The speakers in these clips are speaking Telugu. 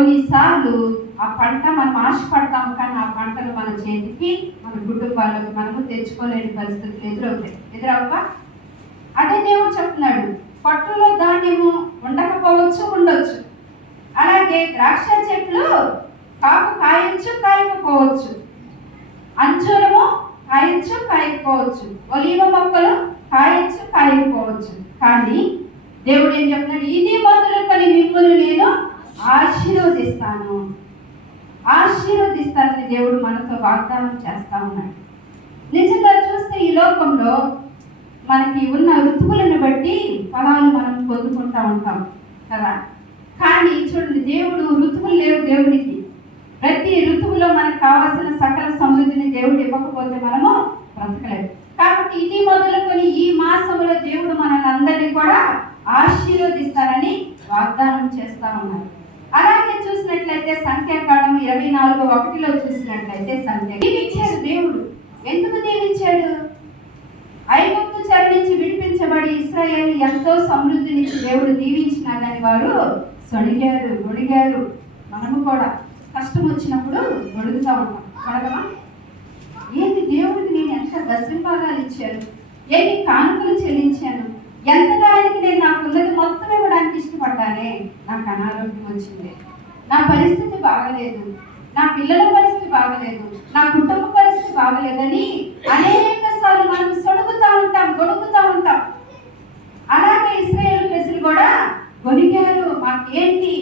కొన్నిసార్లు ఆ పంట మనం ఆశపడతాం, కానీ ఆ పంటను మన చేతికి మన కుటుంబాలకు మనము తెచ్చుకోలేని పరిస్థితులు ఎదురవ్వ. అదే దేవుడు చెప్తున్నాడు, పట్టులో ధాన్యము ఉండకపోవచ్చు, ఉండొచ్చు. అలాగే ద్రాక్ష చెట్లు కాపు కాయచ్చు, కాయకపోవచ్చు. అంజూరము కాయచ్చు, కాయకపోవచ్చు. ఒలీవ మొక్కలు కాయచ్చు, కాయకపోవచ్చు. కానీ దేవుడు ఏం చెప్తున్నాడు, ఇది మొదలుకొని మిమ్మల్ని నేను ఆశీర్వదిస్తానని దేవుడు మనతో వాగ్దానం చేస్తా ఉన్నాడు. నిజంగా చూస్తే ఈ లోకంలో మనకి ఉన్న ఋతువులను బట్టి ఫలాలు మనం పొందుకుంటా ఉంటాం కదా. కానీ చూడండి, దేవుడు ఋతువులు లేవు దేవుడికి. ప్రతి ఋతువులో మనకు కావాల్సిన సకల సమృద్ధిని దేవుడు ఇవ్వకపోతే మనము బ్రతకలేదు. కాబట్టి ఇది మొదలుకొని ఈ మాసంలో దేవుడు మనల్ని అందరినీ కూడా ఆశీర్వదిస్తానని వాగ్దానం చేస్తా ఉన్నారు. అలాగే చూసినట్లయితే సంఖ్యాకాండం 24:1 చూసినట్లయితే దీవించాడు దేవుడు. ఎందుకు దీవించాడు? ఐగుప్తు చెర నుంచి విడిపించబడి ఇశ్రాయేలు ఎంతో సమృద్ధినిచ్చి దేవుడు దీవించినాడని వారు గొడిగారు. మనము కూడా కష్టం వచ్చినప్పుడు గొడుగుతూ ఉంటాం, గొడగమా? ఏంటి, దేవుడికి నేను ఎంత దశంభాగాలు ఇచ్చాను, ఎన్ని కానుకలు చెల్లించాను, ఎంతగా ఆయనకి నేను నాకున్నది మొత్తం ఇవ్వడానికి ఇష్టపడ్డానే, నాకు అనారోగ్యం వచ్చింది, నా పరిస్థితి బాగలేదు, నా పిల్లల పరిస్థితి బాగలేదు, నా కుటుంబ పరిస్థితి బాగలేదని అనేక సార్లు మనం గొడుగుతూ ఉంటాం. అలాగే ఇశ్రాయేలు ప్రజలు కూడా గొనిగారు. మాకేంటి,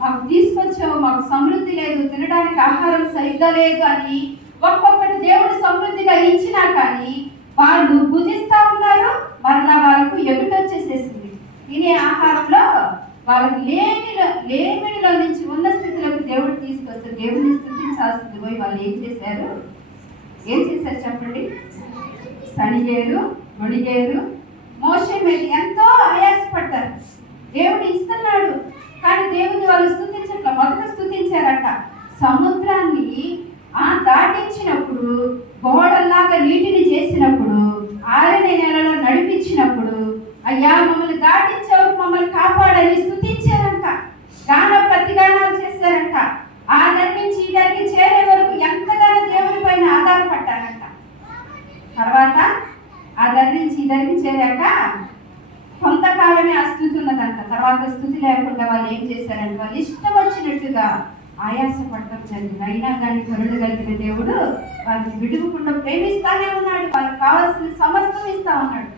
మాకు తీసుకొచ్చావు, మాకు సమృద్ధి లేదు, తినడానికి ఆహారం సరిగ్గా లేదు అని ఒక్కొక్కటి దేవుడు సమృద్ధిగా ఇచ్చినా కానీ వాళ్ళు భుజిస్తూ ఉన్నారు. మరలా వాళ్ళకు ఎగుటొచ్చేసేసింది. తినే ఆహారంలో వాళ్ళకి లేమిడిలో నుంచి ఉన్న స్థితిలోకి దేవుడు తీసుకొస్తే దేవుడిని స్తుతించాల్సింది పోయి వాళ్ళు ఏం చేశారు చెప్పండి? సణిగేరు, గొడిగేరు. మోషే మీద ఎంతో ఆయాసపడ్డారు. దేవుడు ఇస్తున్నాడు కానీ దేవుడిని వాళ్ళు స్తుతించట్ల. మొదట స్తుతించారట. సముద్రాన్ని దాటించినప్పుడు, గోడల్లాగా నీటిని చేసినప్పుడు, ఆరని నెలలో నడిపించినప్పుడు, అయ్యా మమ్మల్ని దాటించావు, మమ్మల్ని కాపాడని స్తుతించారంట. ప్రతిగానాలు చేశారంట. ఆ దాని నుంచి ఈ దానికి చేరే వరకు ఎంతగానో దేవుని పైన ఆధారపడ్డారంట. తర్వాత ఆ దాని నుంచి ఈ దానికి చేరాక కొంతకాలమే ఆ స్థుతి ఉన్నదంట. తర్వాత స్థుతి లేకుండా వాళ్ళు ఏం చేశారంటే వాళ్ళు ఇష్టం వచ్చినట్టుగా ఆయాసపడటం జరిగింది. అయినా కానీ కరుణ కలిగిన దేవుడు వాళ్ళని విడువకుండా ప్రేమిస్తానే ఉన్నాడు. వాళ్ళకి కావాల్సిన సమస్తం ఇస్తా ఉన్నాడు.